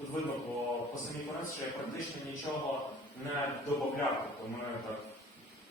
тут видно по, по самій конець, що я практично нічого не додавляв. Тобто ми так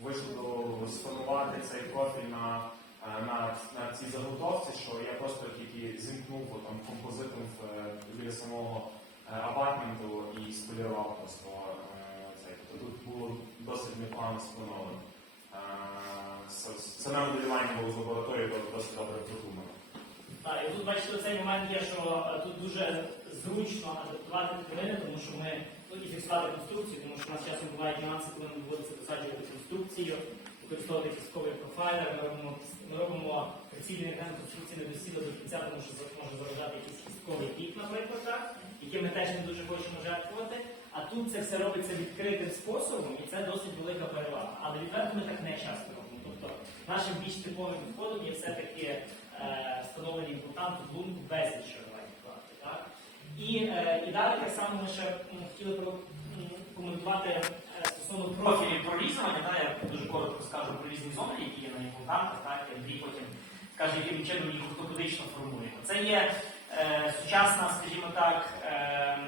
вийшло сформувати цей профіль на, е, на, на цій заготовці, що я просто тільки зімкнув там композитом е, біля самого е, апартменту і сполірував просто цей. Тобто тут було досить непогано сплановано. Саме моделювання було з лабораторії було досить добре продумано. Так, і тут бачите, цей момент є, що е, тут дуже зручно адаптувати тканини, тому що ми ну, і фіксувати конструкцію, тому що у нас часом бувають нюанси, коли нам доводиться висаджувати конструкцію, використовувати кістковий профайлер, ми робимо, ми робимо прицільний ген конструкції не досіли до кінця, тому що за- може заважати якийсь кістковий пік, наприклад, так, яким ми теж не дуже хочемо жертвувати. А тут це все робиться відкритим способом, і це досить велика перевага. Але відверто ми так не часто робимо. Тобто нашим більш типовим підходом є все-таки е, встановлення імпортанту блунку без відшарування плати. Так? І, е, і далі так само ми ще хотіли коментувати е, стосовно профілів прорізування. Я дуже коротко скажу про різні зони, які є на імплантах, так? і потім скаже, яким чином їх ортопедично формуємо. Це є е, сучасна, скажімо так, е,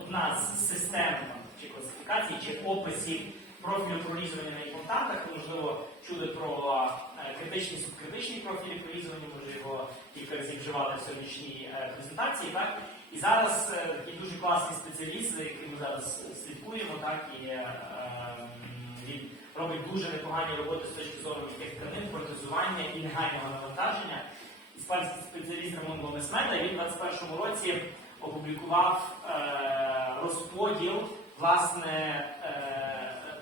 одна з систем чи класифікацій, чи описів профілю прорізування на імплантах. Ви, можливо, чули про е, субкритичні профілі прорізування, може його кілька разів вживали в сьогоднішній е, презентації. Так? І зараз е, такий дуже класний спеціаліст, за яким ми зараз слідкуємо, так, і е, ем, він робить дуже непогані роботи з точки зору м'яких тканин, протезування і негайного навантаження. Іспанський спеціаліст Рамон Гомесмеда, він у 2021 році опублікував розподіл власне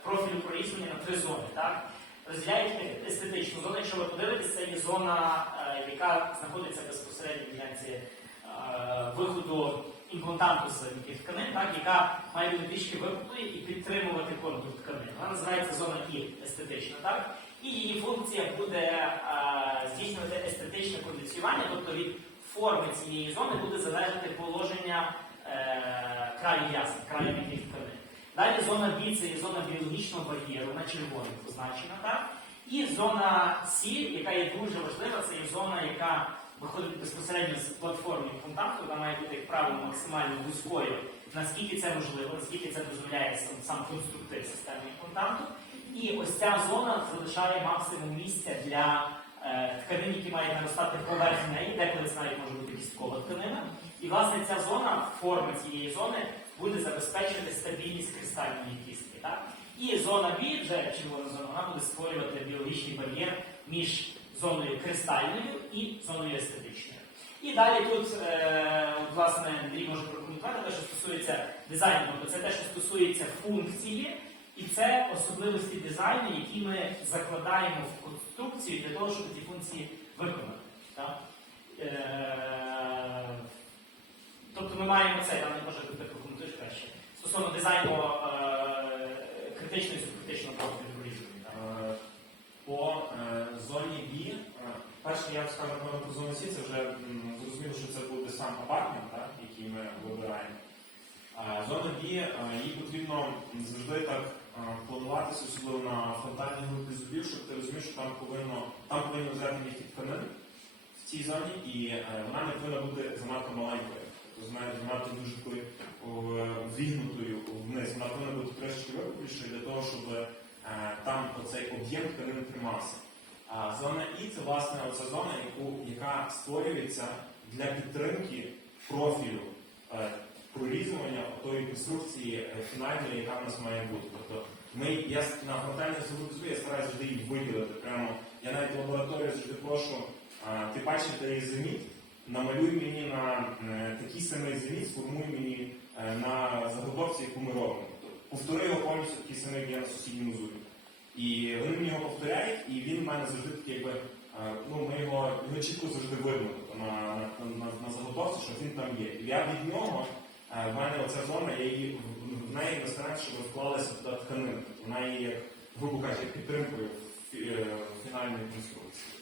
профілю проїзду на три зони. Так? Розділяють естетичну зону, якщо ви подивитесь, це є зона, е, яка знаходиться безпосередньо в ділянці е, виходу імплантанту з тканин, так, яка має бути трішки випуклою і підтримувати контур тканин. Вона називається зона І естетична. Так? І її функція буде е, здійснювати естетичне кондиціювання, тобто від форми цієї зони буде залежати положення краю ясен, краю тканин. Далі зона B це є зона біологічного бар'єру, на червоним позначена, так? І зона С, яка є дуже важлива, це є зона, яка виходить безпосередньо з платформи контакту, вона має бути, як правило, максимально вузькою, наскільки це можливо, наскільки це дозволяє сам, сам конструктив системи контакту. І ось ця зона залишає максимум місця для е, тканин, які мають наростати поверх неї, деколи це навіть може бути кісткова тканина. І власне ця зона, форма цієї зони, буде забезпечувати стабільність кристальної кістки. Так? І зона B, вже червона зона, вона буде створювати біологічний бар'єр між зоною кристальною і зоною естетичною. І далі тут, е, власне, Андрій може прокоментувати те, що стосується дизайну, тобто це те, що стосується функції, і це особливості дизайну, які ми закладаємо в конструкцію для того, щоб ці функції виконати. Так? Е, тобто ми маємо це, я не краще. Стосовно дизайну е, субкритичного профілю вирішення. Е, По е, зоні B, е, перше я скажу напевно, про зону С, це вже зрозуміло, що це буде сам апартмент, який ми вибираємо. Зона B, їй потрібно завжди так плануватися, особливо на фронтальній групі зубів, щоб ти розумів, що там повинно там повинно взяти м'які тканин в цій зоні, і вона не повинна бути занадто маленькою. Тобто знає занадто дуже такою о, вниз. Вона повинна бути трошки випуклішою для того, щоб е, там оцей об'єм тканин тримався. А зона І це власне оця зона, яку, яка створюється для підтримки профілю е, прорізування тої конструкції е, фінальної, яка в нас має бути. Тобто ми, я на фронтальній зубі я стараюся завжди її виділити. Прямо я навіть в лабораторії завжди прошу, ти бачиш, де є зеніт, намалюй мені на е, такий самий зеніт, сформуй мені е, на заготовці, яку ми робимо. Повтори його повністю такий самий, як є на сусідньому зубі. І вони мені його повторяють, і він в мене завжди такий, якби, е, ну, ми його, його чітко завжди видно на, на, на, на заготовці, що він там є. І я від нього, в мене оця зона, я її в- в неї не стараюся, щоб вклалася туди тканина. Вона як, грубо кажучи, підтримкою фі- е, фінальної конструкції.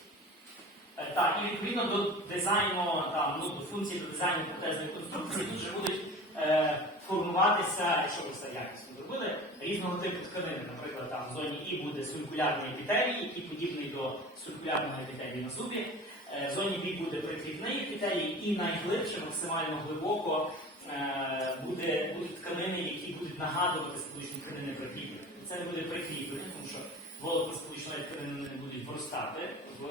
Так, і відповідно до дизайну, там, ну, до функції до дизайну протезної конструкції тут вже будуть е, формуватися, якщо ви все якісно зробили, різного типу тканини. Наприклад, там в зоні І буде сулькулярний епітелій, який подібний до сулькулярного епітелію на зубі. Е, в зоні Б буде прикріпний епітелій і найглибше, максимально глибоко е, будуть нагадувати сполучені тканини прикріплення. Це не буде прикріплення, тому що волокна сполучної тканини не будуть вростати в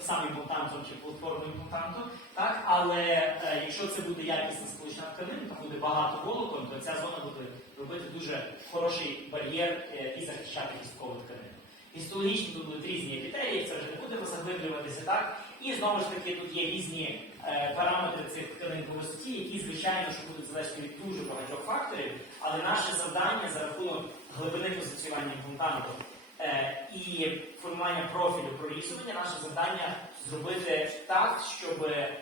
сам, імплантантом чи платформу імплантанту. Так? Але е, якщо це буде якісна сполучна тканина, там буде багато волокон, то ця зона буде робити дуже хороший бар'єр е, і захищати кісткову тканину. Гістологічні тут будуть різні епітелії, це вже не будемо заглиблюватися так. І знову ж таки тут є різні е, параметри цих тканин по висоті, які, звичайно, що будуть залежати від дуже багатьох факторів, але наше завдання за рахунок глибини позиціювання імплантанту і формування профілю прорізування, наше завдання зробити так, щоб е,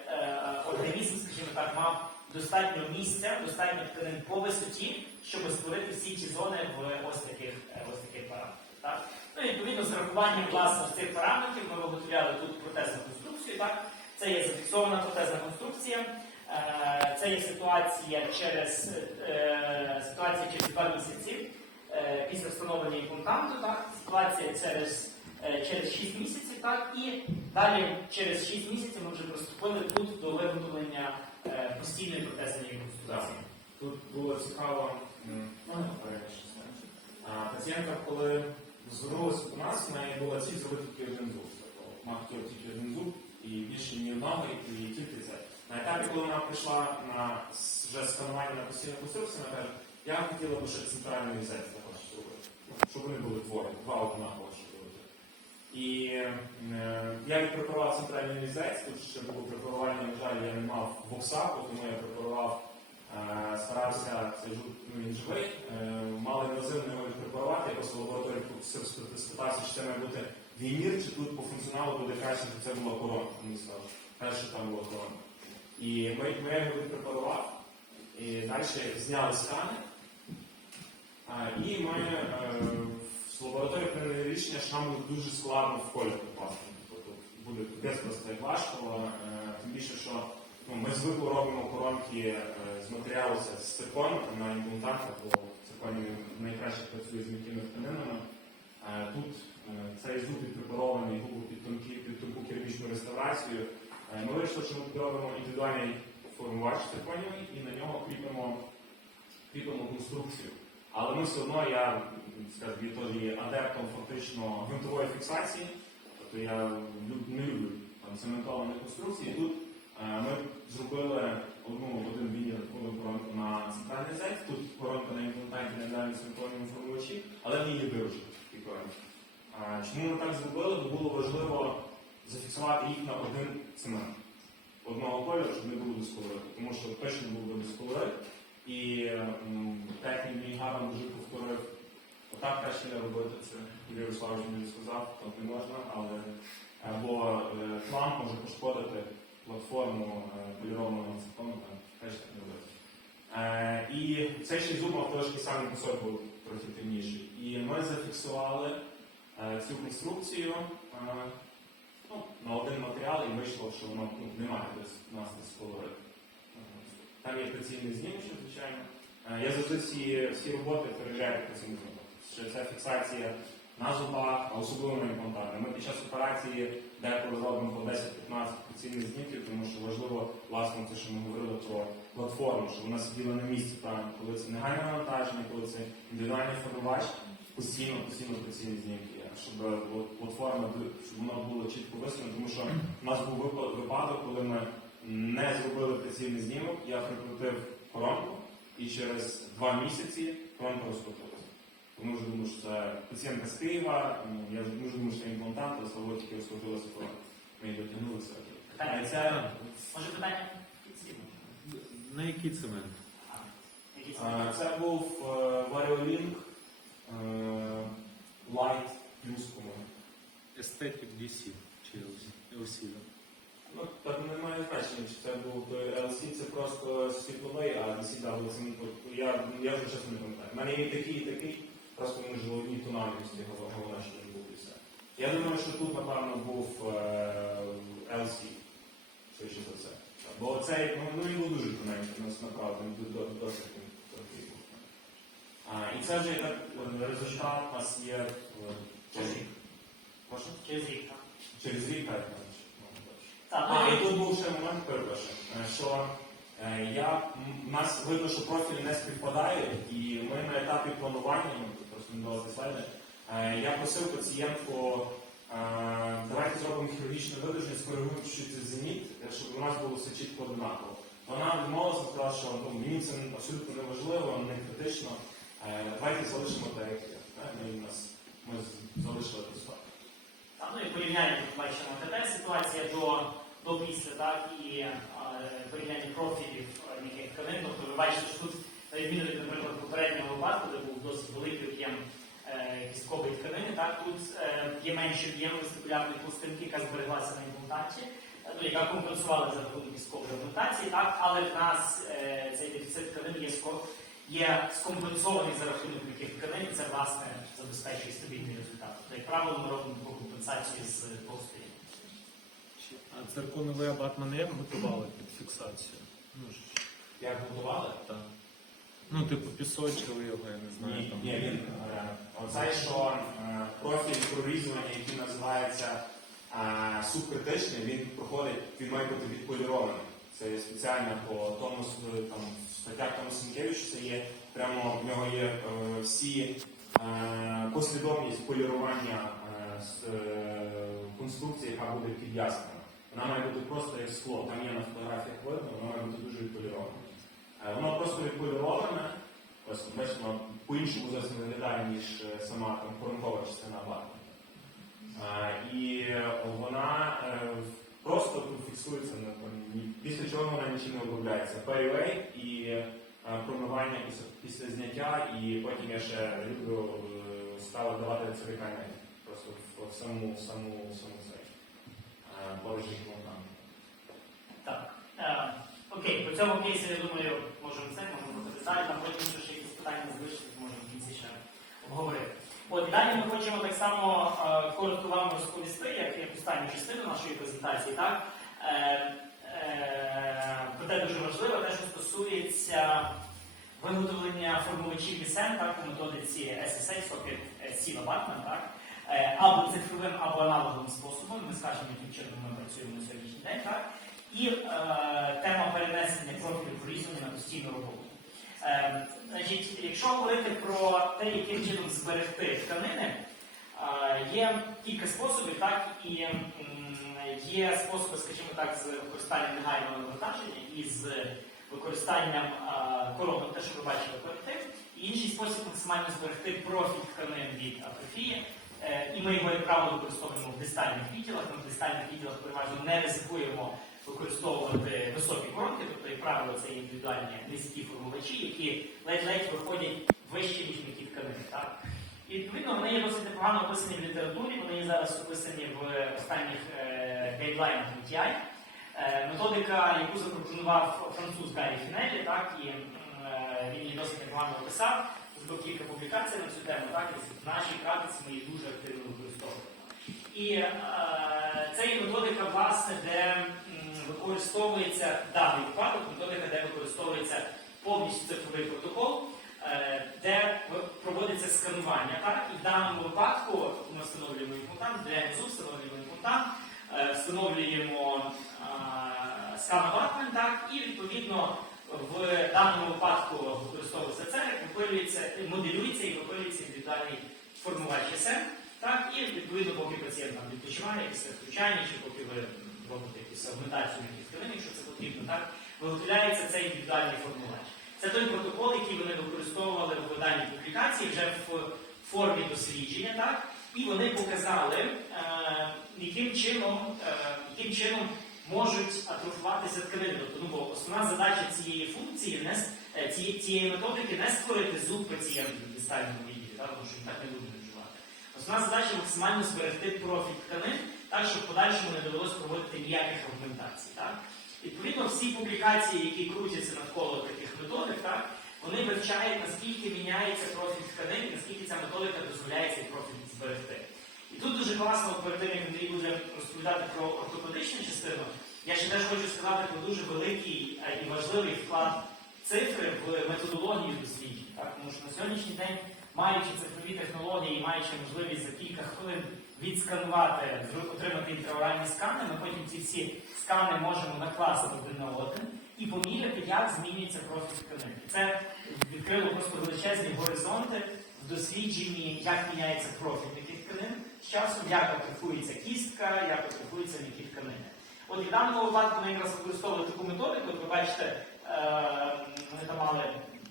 організм, скажімо так, мав достатньо місця, достатньо тканин по висоті, щоб створити всі ці зони в ось таких, е, ось таких параметрах. Так? Ну, відповідно, з рахуванням власне цих параметрів ми виготовляли тут протезну конструкцію. Так? Це є зафіксована протезна конструкція. Е, Це є ситуація через е, ситуація через два місяці е, після встановлення імплантанту. Так? Ситуація через, е, через 6 місяців, так? і далі через 6 місяців ми вже приступили тут до виготовлення е, постійної протезної конструкції. Тут було цікаво, м, перше, знаєш. А, пацієнтка, коли звернулася до нас, в неї була ціль зробити тільки один зуб. Тобто хотіла тільки один зуб і більше ні одного, і тільки це. На етапі, коли вона прийшла на вже сканування на постійну конструкцію, вона каже, я хотіла б ще центральний зробити. Щоб вони були творі, два однаково робити. І е, я відпрепарував центральний візець, тут ще було препарування, на жаль, я не мав воксаку, тому я препарував Е, старався цей жук, ну він живий, е, мали інвазивно його відпрепарувати, я просто в лабораторії спитався, чи це має бути вінір, чи тут по функціоналу буде краще, щоб це була корона. Мені сказали, краще, там була корона. І ми, ми його відпрепарував, і далі зняли скани, і ми е, в лабораторії прийняли рішення, що нам дуже складно в колі попасти. Тобто буде просто як важко, е, тим більше, що Ну, ми звикли робимо коронки е, з матеріалу з циркону на імплантантах, бо цирконі найкраще працює з м'якими тканинами. Е, Тут е, цей зуб підпрепарований був під тонкі, під тонку керамічну реставрацію. Е, Ми вирішили, що ми робимо індивідуальний формувач цирконівий і на нього кріпимо, кріпимо конструкцію. Але ми все одно, я скажу, є теж є адептом фактично гвинтової фіксації, тобто я не люблю там, цементовані конструкції. Тут Е, Ми зробили одну один вінір коронку на центральний зець, тут коронка на імплантанті на далі синхронному формувачі, але в ній є виручки такі коронки. Чому ми так зробили? Бо було важливо зафіксувати їх на один цемент одного кольору, щоб не було дисколориту. Тому що точно був би дисколорит, і технік гарно дуже повторив. Отак краще не робити це. Юрій Ярославович мені сказав, так не можна, але або е, план може пошкодити платформу е, полірованого там теж так не робити. Е, і цей ще зуб мав трошки самий кусок був трохи темніший. І ми зафіксували е, цю конструкцію е, ну, на один матеріал і вийшло, що воно ну, немає у нас десь колориту. Там є прицільний знімочок, звичайно. Е, Я завжди всі, всі роботи перевіряю працівником. Що це фіксація на зубах, а особливо на імплантах. Ми під час операції деколи робимо по 10-15 прицільних знімків, тому що важливо, власне, це, що ми говорили про платформу, що вона сиділа на місці там, коли це негайне навантаження, коли це індивідуальний формувач, постійно, постійно прицільні знімки, щоб платформа, щоб воно було чітко висунено, тому що у нас був випа- випадок, коли ми не зробили прицільний знімок, я прикрутив коронку, і через два місяці коронка розкрутилася. Тому що думаю, що це пацієнтка з Києва, я дуже думаю, що це імплантант, але слава тільки розкрутилася коронка. Ми її дотягнулися. Питання? І це Може питання? На який цемент? А, це? Е, був Variolink Light Plus, по-моєму. Естетик DC чи LC. Ну, так немає значення, чи це був LC, це просто світловий, а DC дав це я, я вже чесно не пам'ятаю. У мене є такий і такий, просто ж в одній тональності головне, що не був і все. Я думаю, що тут, напевно, був е, LC, швидше за все. Бо цей, ну, ну він був дуже тоненький, у нас направду, він досить він тонкий був. А, і це вже так, е, результат у нас є в Через рік. Через рік, так. Через рік, так. А, і тут був ще момент, перепрошую, е, що е, я м, нас видно, що профілі не співпадають, і ми на етапі планування, ну, просто не давати слайди, е, я просив пацієнтку, е, давайте зробимо хірургічне видуження, скоригуємо чуть зеніт, е, щоб у нас було все чітко однаково. Вона відмовилася, сказала, що ну, мені це абсолютно не важливо, не критично. Е, Давайте залишимо так, як є. Так, Ми, залишили працювати. Там, ну і порівняння, як бачимо, така ситуація до, до після, так, і е, порівняння профілів м'яких тканин. Тобто ви бачите, що тут, на відміну від, наприклад, попереднього випадку, де був досить великий об'єм е, кісткової тканини, так, тут е, є менший об'єм вестибулярної пластинки, яка збереглася на імплантації, е, ну, яка компенсувала за рахунок кісткової імплантації, так, але в нас е, цей дефіцит тканин є є скомпенсований за рахунок м'яких тканин, це власне забезпечує стабільний результат. Тобто, як правило, ми робимо компенсацію з двох. А цирконовий абатман як готували під фіксацію? Ну, ж, Як готували? так. Ну, типу, пісочили його, я не знаю. Ні, там. ні, він е, оцей, що е, профіль прорізування, який називається е, субкритичний, він проходить, він має бути відполірований. Це є спеціально по тому с- там, в статтях Тому Сенкевичу, це є прямо в нього є е, всі е, послідовність полірування е, з, е, конструкції, яка буде під'яснена. Вона має бути просто як скло. Там є на фотографіях видно, вона має бути дуже відполірована. Е, Воно просто відполіроване, ось бачимо, по-іншому зовсім виглядає, ніж е, сама там коронкова частина плати. І вона просто фіксується на після чого вона нічим не обробляється. Перівей і промивання після, зняття, і потім я ще люблю стало давати цервікальний просто в саму саму саму цей е, порожній. Так. Е, окей, по цьому кейсі, я думаю, можемо це, можемо деталі, там потім ще якісь питання залишити, можемо в кінці ще обговорити. От і далі ми хочемо так само е, коротко вам розповісти, як, як останню частину нашої презентації, так? Е, е, проте дуже важливо те, що стосується виготовлення формувачів пісень, так, у методиці SSA, Socket Siva Batman, так? Е, або цифровим, або аналоговим способом. Ми скажемо, яким чином ми працюємо на сьогоднішній день. Так? І е, тема перенесення профілю порізання на постійну роботу. Е, значить, якщо говорити про те, яким чином зберегти тканини, е, є кілька способів, так, і є способи, скажімо так, з використанням негайного навантаження і з використанням е, коробок, те, що ви бачили перед тим. І інший спосіб максимально зберегти профіль тканин від атрофії. Е, І ми його, як правило, використовуємо в дистальних відділах. Ми в дистальних відділах переважно не ризикуємо використовувати високі коронки, тобто, як правило, це індивідуальні низькі формувачі, які ледь-ледь виходять вище, ніж м'які тканини. Так? І відповідно вони є досить непогано описані в літературі, вони є зараз описані в останніх е, гайдлайнах MTI. Е, методика, яку запропонував француз Гаррі Фінелі, так, і він її досить непогано описав. Зробив кілька публікацій на цю тему, так, і в нашій практиці ми її дуже активно використовуємо. І е, це є методика, власне, де використовується даний випадок, методика, де використовується повністю цифровий протокол, е, де проводиться сканування. Так? І в даному випадку ми встановлюємо імплантант, для ГЗУ встановлюємо імплантант, е, встановлюємо е, скан-абатмент, так? і відповідно в даному випадку використовується церек, випилюється, моделюється і випилюється індивідуальний формувач СМ. Так, і відповідно, поки пацієнт там відпочиває після втручання, чи поки ви робите якусь агментацію м'яких тканин, якщо це потрібно, так, виготовляється цей індивідуальний формувач. Це той протокол, який вони використовували в даній публікації вже в формі дослідження, так, і вони показали, е, яким чином, е, яким чином можуть атрофуватися тканини. Тобто, ну, бо основна задача цієї функції, не, е, цієї, цієї методики не створити зуб пацієнту в дистальному відділі, тому що він так не буде вживати. Основна задача максимально зберегти профіль тканин, так, щоб в подальшому не довелося проводити ніяких агментацій. Так? Відповідно, всі публікації, які крутяться навколо таких методик, так, вони вивчають, наскільки міняється профіль тканин, наскільки ця методика дозволяє цей профіль зберегти. І тут дуже класно, перед тим, як Андрій буде розповідати про ортопедичну частину, я ще теж хочу сказати про дуже великий е, і важливий вклад цифри в методологію досліджень. Тому що на сьогоднішній день, маючи цифрові технології, маючи можливість за кілька хвилин відсканувати, отримати інтраоральні скани, ми потім ці всі скани можемо накласти один на один і поміряти, як змінюється профіль тканин. Це відкрило просто величезні горизонти в дослідженні, як міняється профіль таких тканин часом, як атрофується кістка, як атрофуються м'які тканини. От в даному випадку ми якраз використовували таку методику, от ви бачите, е, ми там мали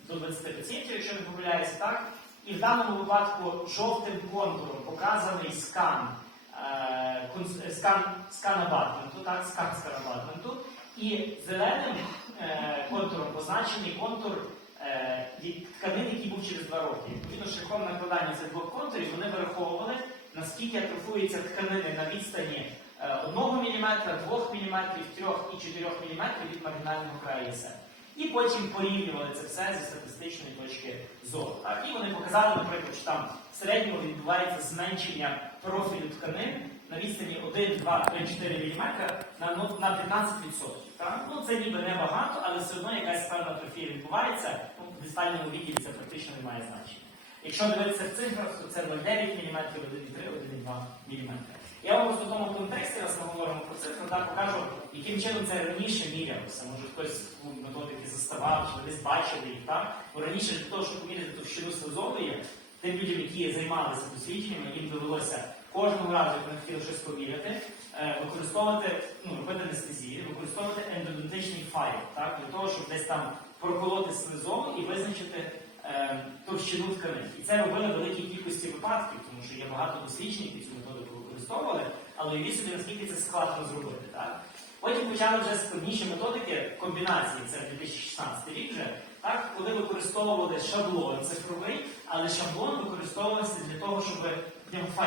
до 20 пацієнтів, якщо не помиляюся, так? І в даному випадку жовтим контуром показаний скан, е, скан, скан абатменту, так, скан скан абатменту, і зеленим е, контуром позначений контур е, тканин, який був через два роки. Відповідно, шляхом накладання цих двох контурів вони вираховували, наскільки атрофуються тканини на відстані е, 1 мм, 2 мм, 3 і 4 мм від маргінального краю. І потім порівнювали це все зі статистичної точки зору. Так? І вони показали, наприклад, що там в середньому відбувається зменшення профілю тканин на відстані 1, 2, 3, 4 мм на, ну, на 15%. Так? Ну, це ніби небагато, але все одно якась певна атрофія відбувається. Ну, в дистальному відділі це практично не має значення. Якщо дивитися в цифрах, то це 0,9 мм, 1,3, 1,2 мм. Я вам в тому контексті, раз ми говоримо про цифри, так, покажу, яким чином це раніше мірялося. Може хтось ну, методики заставав, чи десь бачили їх, так? Бо раніше для того, щоб поміряти товщину слизової, тим людям, які займалися дослідженнями, їм довелося кожного разу, як вони хотіли щось поміряти, е, використовувати, ну, робити анестезію, використовувати ендодонтичний файл, так, для того, щоб десь там проколоти слизову і визначити товщину тканин. І це робили в великій кількості випадків, тому що є багато досліджень, які цю методику використовували, але уявіть собі, наскільки це складно зробити. Так? Потім почали вже складніші методики комбінації, це 2016 рік вже, так, коли використовували шаблон цифровий, але шаблон використовувався для того, щоб